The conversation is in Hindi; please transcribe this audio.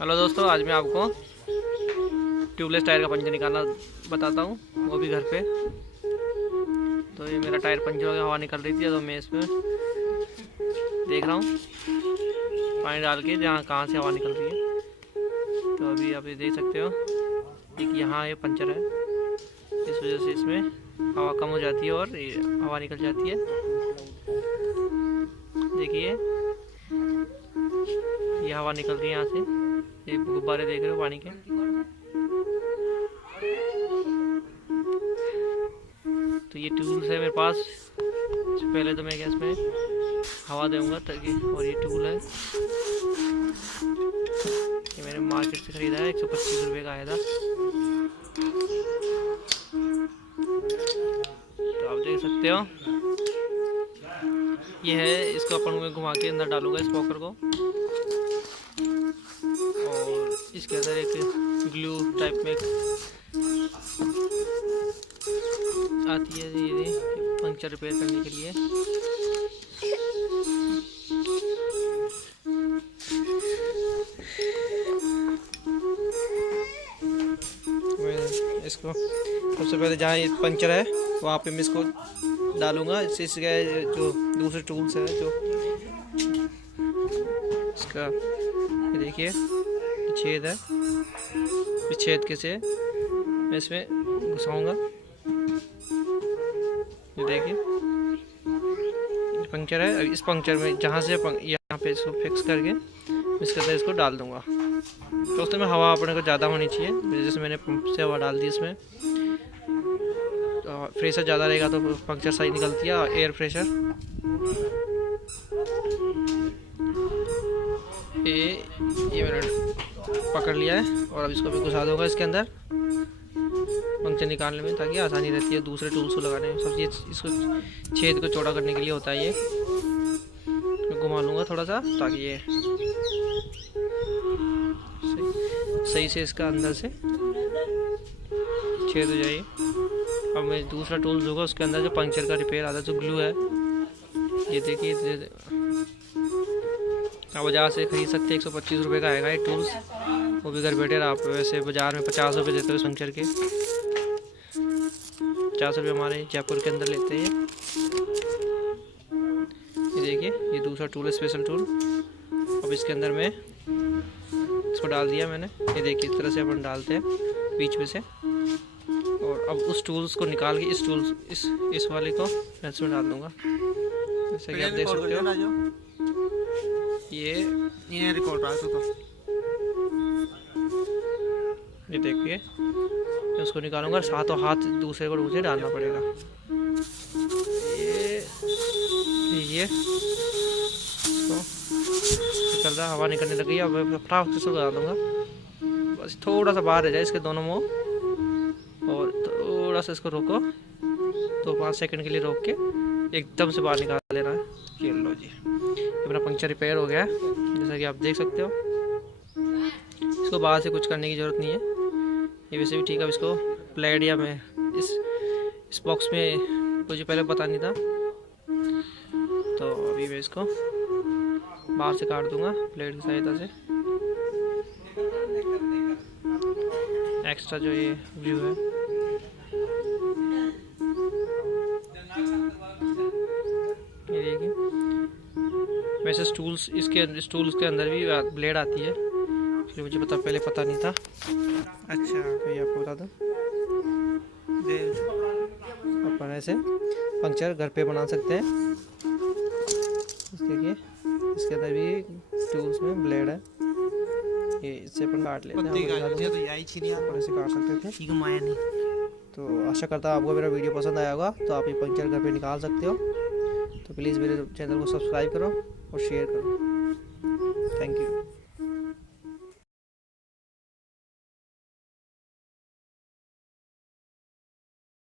हेलो दोस्तों, आज मैं आपको ट्यूबलेस टायर का पंचर निकालना बताता हूँ, वो भी घर पे। तो ये मेरा टायर पंचर हो गया, हवा निकल रही थी, तो मैं इसमें देख रहा हूँ पानी डाल के जहाँ कहाँ से हवा निकल रही है। तो अभी आप ये देख सकते हो, एक यहाँ ये पंचर है, इस वजह से इसमें हवा कम हो जाती है और हवा निकल जाती है। देखिए ये हवा निकल रही है यहाँ से, ये गुब्बारे देख रहे हो पानी के। तो ये टूल्स है मेरे पास। पहले तो मैं गैस में हवा दूंगा ताकि, और ये टूल है, ये मैंने मार्केट से खरीदा है, 125 रुपये का आया था। तो आप देख सकते हो ये है, इसको अपन में घुमा के अंदर डालूंगा इस पॉकर को, और इसके अंदर एक ग्लू टाइप में आती है ये पंक्चर रिपेयर करने के लिए। इसको सबसे पहले जहाँ ये पंक्चर है वहाँ पे मैं इसको डालूंगा। इसके जो दूसरे टूल्स है, जो इसका ये देखिए छेद है, इस छेद के से मैं इसमें घुसाऊंगा। ये देखिए पंक्चर है, इस पंक्चर में जहाँ से यहाँ पे इसको फिक्स करके इसके अंदर इसको डाल दूंगा। तो उसमें हवा अपने को ज़्यादा होनी चाहिए, जैसे मैंने पंप से हवा डाल दी इसमें। तो प्रेशर ज़्यादा रहेगा तो पंक्चर सही निकलती है, एयर प्रेशर। ये मैंने पकड़ लिया है, और अब इसको भी घुसा दूंगा इसके अंदर पंक्चर निकालने में, ताकि आसानी रहती है दूसरे टूल्स को लगाने में। सब ये इसको छेद को चौड़ा करने के लिए होता है। ये मैं घुमा लूँगा थोड़ा सा, ताकि ये सही से इसका अंदर से छेद हो जाए। अब मैं दूसरा टूल दूंगा, उसके अंदर जो पंक्चर का रिपेयर आता है, जो ग्लू है, ये देखिए आप बाजार से खरीद सकते हैं। 125 रुपये का आएगा ये टूल्स, वो भी घर बैठे। आप वैसे बाज़ार में 50 रुपये देते हो पंक्चर के, 50 रुपये हमारे जयपुर के अंदर लेते हैं। ये देखिए ये दूसरा टूल है, स्पेशल टूल। अब इसके अंदर मैं इसको डाल दिया मैंने। ये देखिए इस तरह से अपन डालते हैं बीच में से, और अब उस टूल्स को निकाल के इस टूल्स इस वाले को मैं इसमें डाल दूंगा। जैसे कि आप देख सकते हो, ये रिकॉर्ड रहा है। ये देखिए मैं उसको निकालूंगा, हाथों हाथ दूसरे को मुझे डालना पड़ेगा। ये इसको निकल रहा, हवा निकलने लगी है। अब फटाफट से लगा दूंगा, बस थोड़ा सा बाहर रह जाए इसके दोनों मुंह, और थोड़ा सा इसको रोको, तो 5 सेकंड के लिए रोक के एकदम से बाहर निकाल लेना है। ये लो जी, अपना पंक्चर रिपेयर हो गया है, जैसा कि आप देख सकते हो। इसको बाहर से कुछ करने की ज़रूरत नहीं है, ये वैसे भी ठीक है। इसको प्लेट या मैं इस बॉक्स में मुझे पहले पता नहीं था, तो अभी मैं इसको बाहर से काट दूंगा प्लेट की सहायता से। एक्स्ट्रा जो ये व्यू है, ये देखिए। वैसे इस टूल्स के अंदर भी ब्लेड आती है, इसलिए मुझे पहले पता नहीं था। अच्छा, तो ये आपको बता दूँ, अपन ऐसे पंक्चर घर पे बना सकते हैं। देखिए इसके अंदर भी टूल्स में ब्लेड है, ये इससे अपन काट लेते हैं। ऐसे काट सकते थे। तो आशा करता हूँ आपको मेरा वीडियो पसंद आया होगा। तो आप ये पंक्चर घर पे निकाल सकते हो। तो प्लीज़ मेरे चैनल को सब्सक्राइब करो और शेयर करो। Thank you.